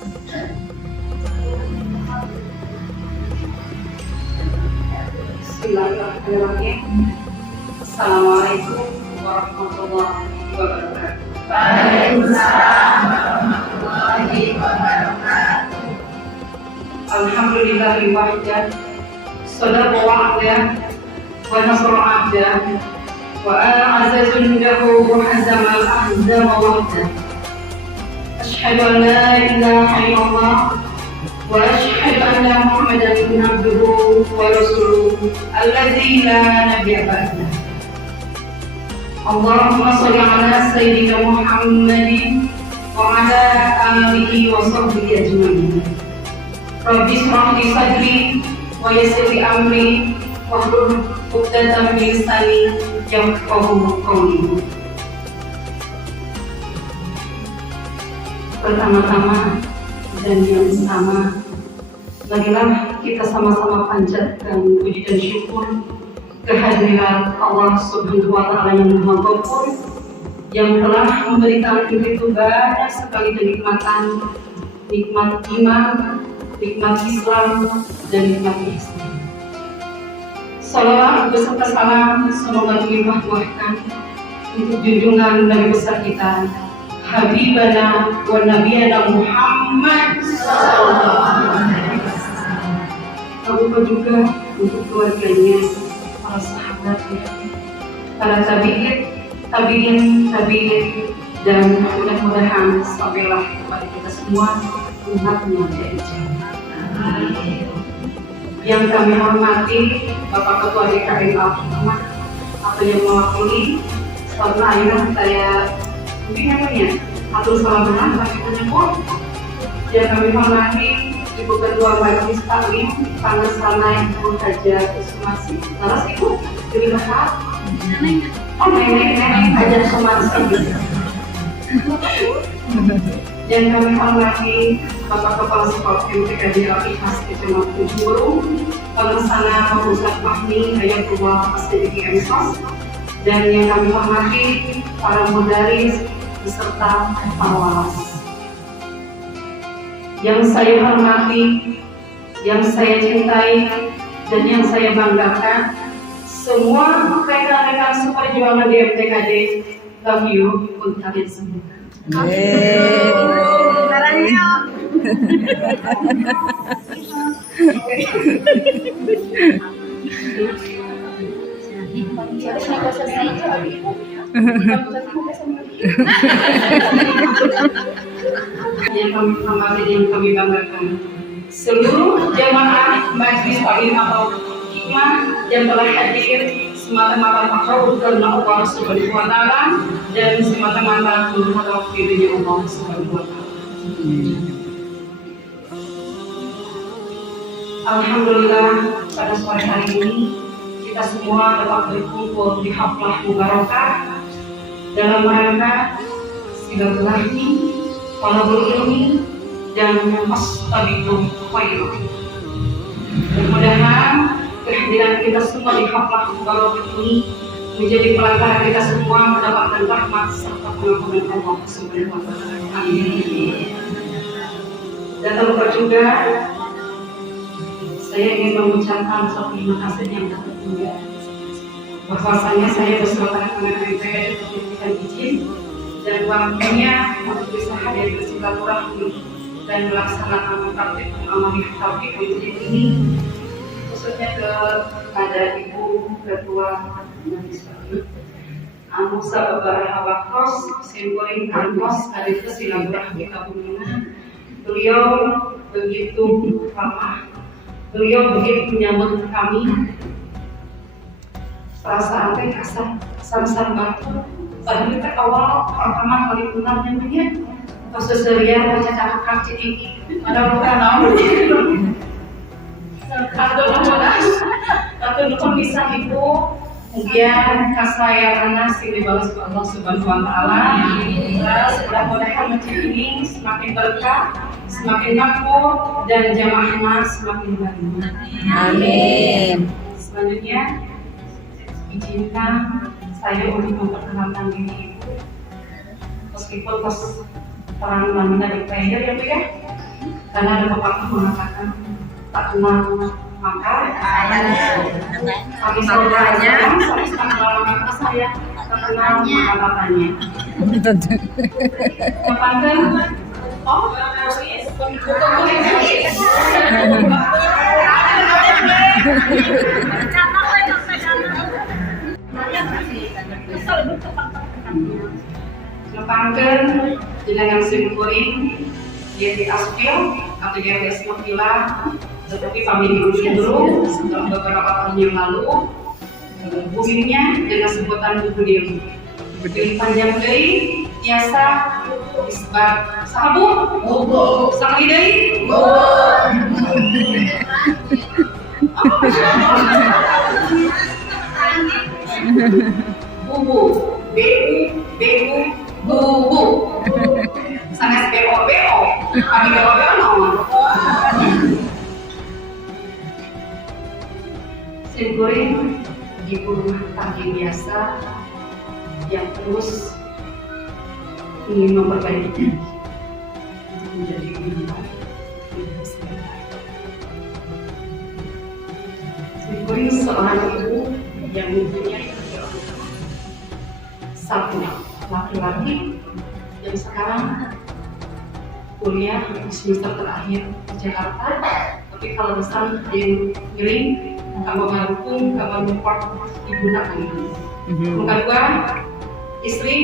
Bismillahirrahmanirrahim. Assalamualaikum warahmatullahi wabarakatuh. Waalaikumsalam warahmatullahi wabarakatuh. Alhamdulillahi wahdah, sadaqa wa'dah, wa nasra 'abdah, wa a'azza jundahu wa hazama al-ahzama wahdah. Asyhadu an la ilaha illallah wa asyhadu anna Muhammadan abduhu wa rasuluhu alladzi la nabiyya ba'dahu. Allahumma shalli ala sayyidina Muhammadin wa ala alihi wa sahbihi ajma'in. Rabbi shrah li sadri wa yassir li amri wahlul 'uqdatam min lisani yafqahu qawli. Pertama-tama dan yang sama, marilah kita sama-sama panjatkan puji dan syukur kehadiran Allah Subhanahu wa Ta'ala yang Maha Ghafur, yang telah memberikan begitu banyak sekali kenikmatan, nikmat iman, nikmat Islam, dan nikmat ihsan. Salawat beserta salam semoga melimpah tuahkan untuk junjungan Nabi besar kita, Habibana wa Nabiyana Muhammad sallallahu alaihi wasallam. Lupa juga untuk keluarganya, para sahabatnya, para tabi'in, dan mudah-mudahan sampailah kepada kita semua umatnya dari jannah. Yang kami hormati Bapak Ketua DKM Al-Hikmah atau yang mewakili serta ayah saya atur salam kami menyebut. Yang kami hormati Ibu Ketua Majelis Taklim Pangesanai Ibu Haja Kusumasi. Laras Ibu, Ibu Bapak. Nenek Haja Kusumasi. Yang kami hormati Bapak Kepala Sekolah MTKJ Al-Ikhlas Kecamatan Jurung, Pengesana Pusat Fahmi Hayatullah As-Siddiqi M.Sos, dan yang kami hormati para mudaris beserta para walas. Yang saya hormati, yang saya cintai, dan yang saya banggakan, semua rekan-rekan seperjuangan di MTKJ, love you untuk kalian semua. Yang kami hormati, yang kami banggakan, seluruh jamaah Majelis Taklim atau Hikmah yang telah hadir semata-mata takarub karena Allah Subhanahu wa Ta'ala dan semata-mata menghadap dirinya Allah Subhanahu wa Ta'ala. Alhamdulillah, pada sore hari ini kita semua dapat berkumpul di haflah mubarakah dalam rangka silaturahmi, talabul ilmi, dan fastabiqul khairat. Mudah-mudahan kehadiran kita semua di haflah mubarakah ini menjadi pelantara kita semua mendapatkan rahmat serta pengampunan Allah Subhanahu wa Ta'ala. Amin. Dan terlupa juga saya ingin mengucapkan satu terima kasih yang tertunda. Bahwasanya saya beserta anak-anak MTKJ diberikan izin dan waktunya untuk bisa hadir bersilaturahmi dan melaksanakan praktik amaliyah tauhid masjid ini, khususnya kepada Ibu Ketua Majelis Taklim Musa Babara Hawakos, Simboling Kampos, dari silaturahmi Kabunina. Beliau begitu ramah, beliau begitu menyambut kami. Perasaan kasar batu. Padahal kita awal pertama kali pulang namanya proses serian baca cakap ini. Ada bukan naon. Atau nukun bisa Ibu. Kemudian kasayana sing dibalas oleh Allah Subhanahu wa Ta'ala. Mudah-mudahan masjid ini semakin berkah, semakin makmur, dan jamaahnya semakin banyak. Amin. Selanjutnya izinkan saya untuk memperkenalkan diri Ibu, meskipun pas terang namanya di player ya Bu ya. Karena ada pepatah mengatakan tak kenal maka tapi saudaranya saya kenal maka saya tak kenal maka katanya. Kepanten oh Lepangkan jenengan simkuring di aspil atau di esmokila seperti famili dulu setelah beberapa tahun yang lalu boomingnya dengan sebutan buku diri. Lebih panjang dari biasa isbat sahabu buku sang dari bubu bubu sanes bo kami bo no simkuring ibu rumah tangga biasa yang terus ingin memperbaiki untuk menjadi lebih baik. Simkuring seorang ibu yang mempunyai satu laki-laki yang sekarang kuliah di semester terakhir di Jakarta, tapi kalau besar yang miring kamu mendukung, kamu support ibu nak ini. Kedua, istri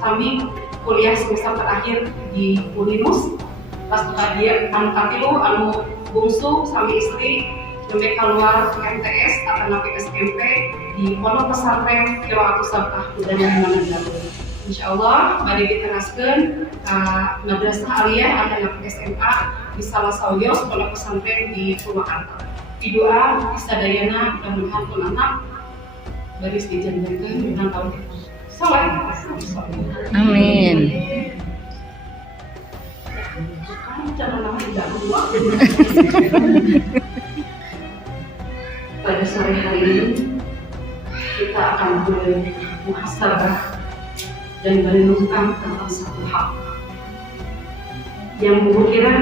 kami kuliah semester terakhir di Uninus. Pas dia angkat itu, anu bungsu sami istri sampai keluar MTS atau napi SMP di pondok pesantren Qiraatus Sabah dan Manado. Insyaallah mari diteraskan madrasah aliyah atau napi SMA di salah sauyos pondok pesantren di Purwakarta. Di doa bisa dayana dan mudah-mudahan anak baris dijanjikan dengan tahun itu. Amin. Jangan lama tidak keluar. Pada sore hari ini kita akan bermuhasabah dan merenungkan tentang satu hal yang kemungkinan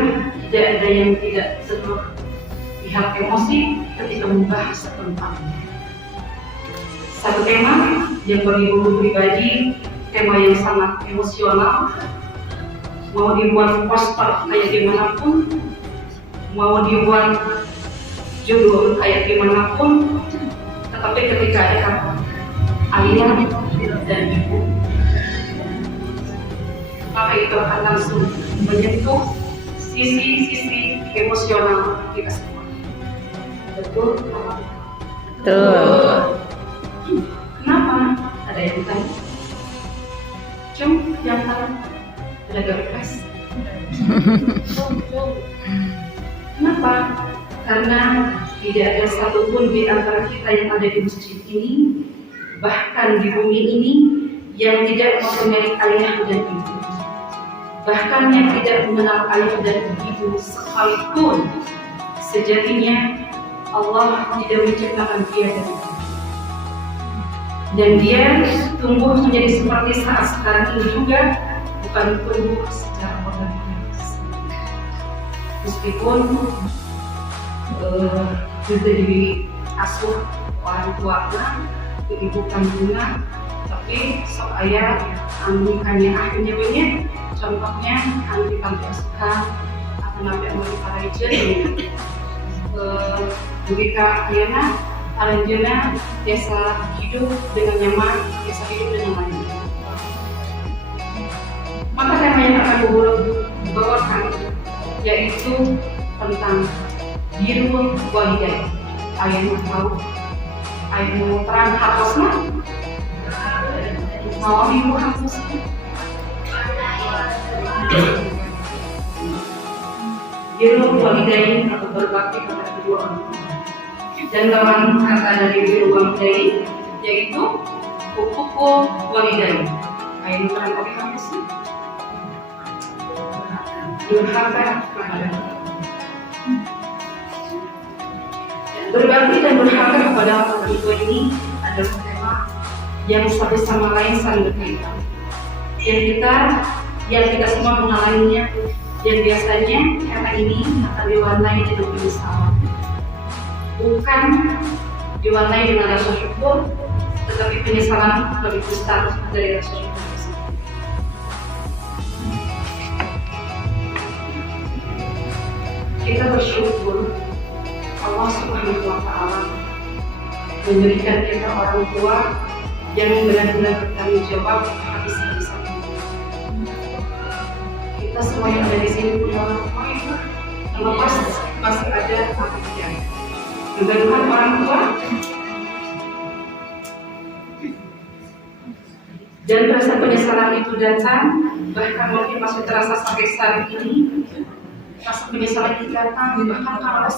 tidak ada yang tidak terlihat emosi ketika membahas tentangnya. Satu tema yang bagi guru pribadi, tema yang sangat emosional, mau dibuat poster kayak dimanapun, mau dibuat judul kayak dimanapun, tetapi ketika ada kata ayah dan ibu, maka itu akan langsung menyentuh sisi-sisi emosional kita semua. Betul? Betul. Kenapa? Ada yang ditanya? Yang tahu ada garis. Kenapa? Karena tidak ada satupun di antara kita yang ada di masjid ini, bahkan di bumi ini, yang tidak mempunyai ayah dan ibu. Bahkan yang tidak mengenal ayah dan ibu sekalipun, sejatinya Allah tidak menciptakan dia dari ibu. Dan dia tumbuh menjadi seperti saat sekarang ini juga, bukan tumbuh secara organik. Meskipun juga diasuh orang tuanya, ibu kandungnya, tapi sok ayah nikahnya akhirnya banyak. Contohnya di panti asuhan atau nabi amali parajen Bukika Ayana Aranjana biasa hidup dengan nyaman, biasa hidup dengan lancar. Maka tema yang akan bawakan yaitu tentang birrul walidain. Ayah tahu, ayah terang hapusnya, mau ibu hapusnya. Birrul walidain atau berbakti kepada kedua orang tua. Dan lawan kata dari birrul walidain yaitu huququl walidain. Ayat terang kopi hapusnya. Durhaka kepada berbakti dan durhaka kepada orang tua ini adalah tema yang satu sama lain saling berkaitan. Yang kita semua mengalaminya, Dan biasanya kata ini akan diwarnai dengan penyesalan, bukan diwarnai dengan rasa syukur, tetapi penyesalan lebih besar dari rasa syukur. Kita bersyukur Allah Subhanahu wa Ta'ala memberikan kita orang tua yang benar-benar bertanggung jawab habis-habisan. Kita semua yang ada di sini punya orang tua itu, terlepas masih ada apa yang kegaduhan orang tua. Dan rasa penyesalan itu datang, bahkan mungkin masih terasa sampai saat ini. Rasa penyesalan itu datang, bahkan kalau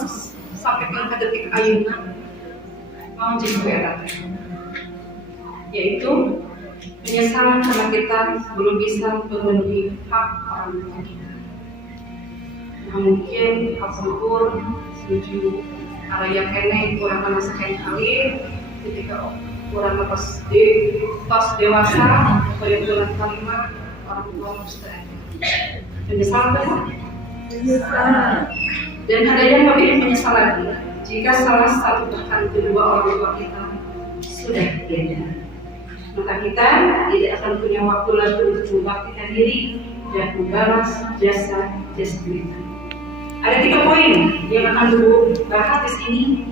sampai ke detik ayunan mau jadi berat, yaitu penyesalan karena kita belum bisa memenuhi hak orang tua kita. Nah, mungkin kapur setuju araya kene kurang merasakan kali ketika kurang lepas dewasa pada bulan kelima orang tua mustahil penyesalan benar. Dan ada yang lebih menyesal lagi jika salah satu bahkan kedua orang tua kita sudah tiada, maka kita tidak akan punya waktu lagi untuk membaktikan diri dan membalas jasa kita. Ada 3 poin yang akan dibahas di sini.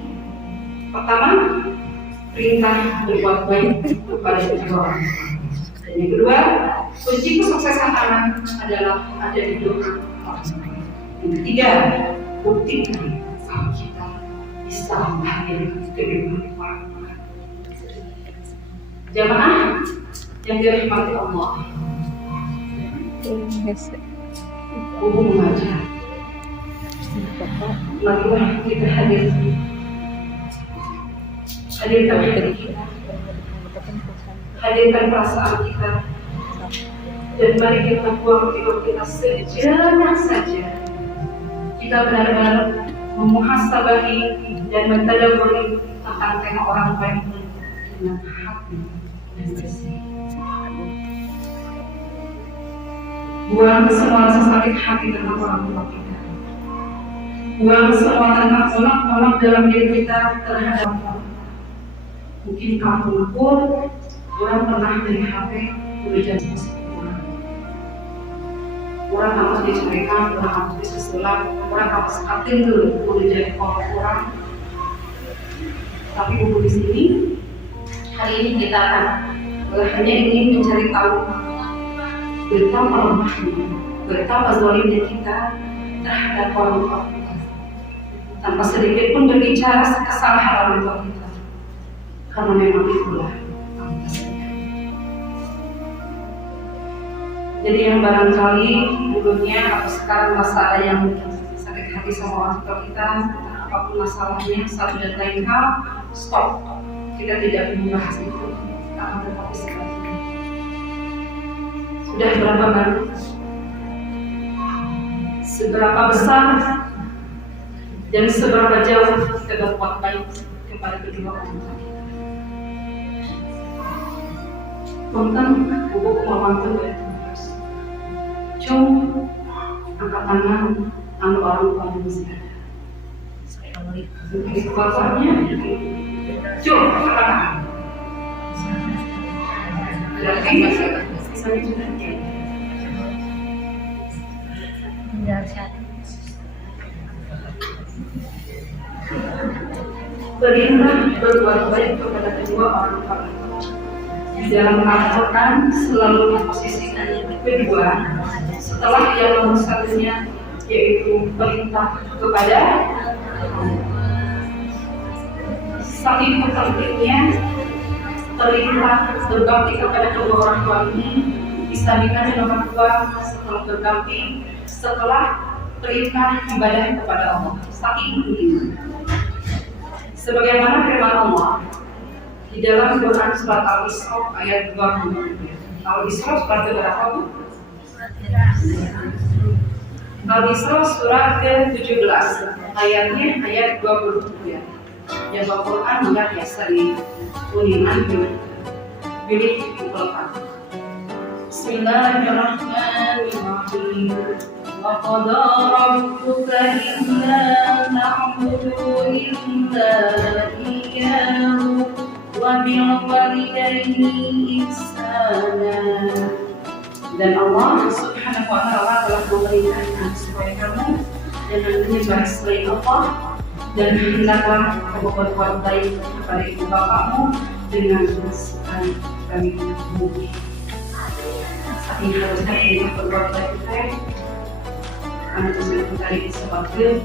Pertama, perintah berbuat baik kepada kedua orang tua. Dan yang kedua, kunci kesuksesan anak adalah ada di doa orang tua. Yang ketiga, buktikan kalau kita bisa membahagiakan kedua orang tua. Jamaah yang dirahmati Allah, Buku mengajar, marilah kita hadirkan hati kita, hadirkan perasaan kita, dan mari kita buang ego kita sejenak saja. Kita benar-benar memuhasabahi dan mentadabburi tentang tema orang tua dengan hati dan bersih. Buang semua rasa sakit hati tentang orang tua kita. Buang semua tentang olok-olok dalam diri kita terhadap orang. Mungkin kamu pun orang pernah dari HP bekerja positif. Orang harus diceritakan, orang harus disesulat, orang harus katin dulu menjadi orang. Tapi buku di sini hari ini kita akan hanya ingin mencari tahu betapa lemahnya, betapa zalimnya kita terhadap orang tua kita, tanpa sedikit pun berbicara kesalahan orang tua kita, karena memang itulah pantasnya. Jadi yang barangkali dulunya atau sekarang masa ada yang sakit hati sama orang tua kita, apapun masalahnya, satu dan lain hal, stop. Kita tidak membahas itu, akan tetapi sekarang sudah berapa banyak, seberapa besar, dan seberapa jauh kita berbuat baik kepada kedua orang tua kita. Punten, buku membantu ya. Cung, angkat tangan, anu orang tua yang masih ada. Bapaknya, cung, angkat tangan. Berarti masih saya juga. Perintah berbuat baik kepada kedua orang tua. Di dalam Al-Quran selalu memposisikan yang kedua setelah yang nomor satunya, yaitu perintah kepada saking pentingnya perintah berbakti kepada kedua orang tua ini disandingkan dengan nomor 2 setelah berbakti setelah perintah ibadah kepada Allah. Saking pentingnya. Sebagaimana firman Allah di dalam Quran surat Al-Isra ayat 20. Al-Isra surat berapa, Bu? Al-Isra surat ke-17 ayatnya ayat 20. Yang Al-Quran enggak biasa di kuningan pilih buku 4. Bismillahirrahmanirrahim. وقضى ربك إلا تعبدوا إلا إياه وبالوالدين إحسانا. Dan Allah Subhanahu wa Ta'ala telah memerintahkan supaya kamu jangan menyembah selain Allah, dan hendaklah kamu berbuat baik kepada ibu bapakmu dengan sekali mungkin. Saking harusnya kita berbuat baik karena itu sudah tadi disebutkan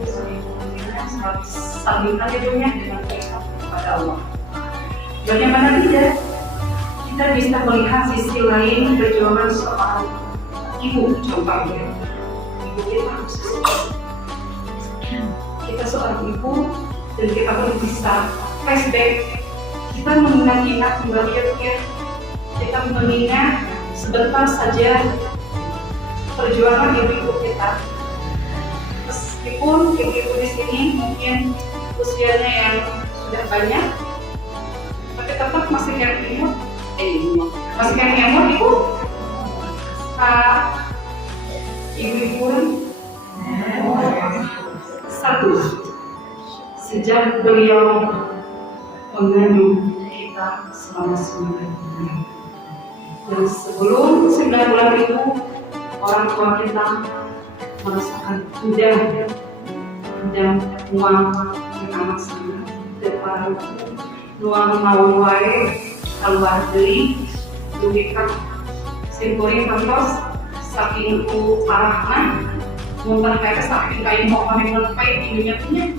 saling kalidunya dengan baik kepada Allah. Bagaimana tidak? Kita bisa melihat sisi lain perjuangan seorang ibu. Contohnya, ibu kita harus kita seorang ibu, dan kita pun bisa flashback. Kita mengingat kembali ya, kita mengingat sebentar saja perjuangan ibu-ibu kita. Meskipun ibu-ibu di sini mungkin usianya yang sudah banyak, tapi tetap masih yang imut. Masih yang imut ibu. Ibu-ibu satu, sejak beliau mengandung kita selama 9 bulan. Dan sebelum 9 bulan itu, orang tua kita merasakan udah uang yang amat sangat depan uang mau wae tambah beli duit kan simpulin kantos saking ku parahna muntah mereka saking kain mau kami melepai ibunya punya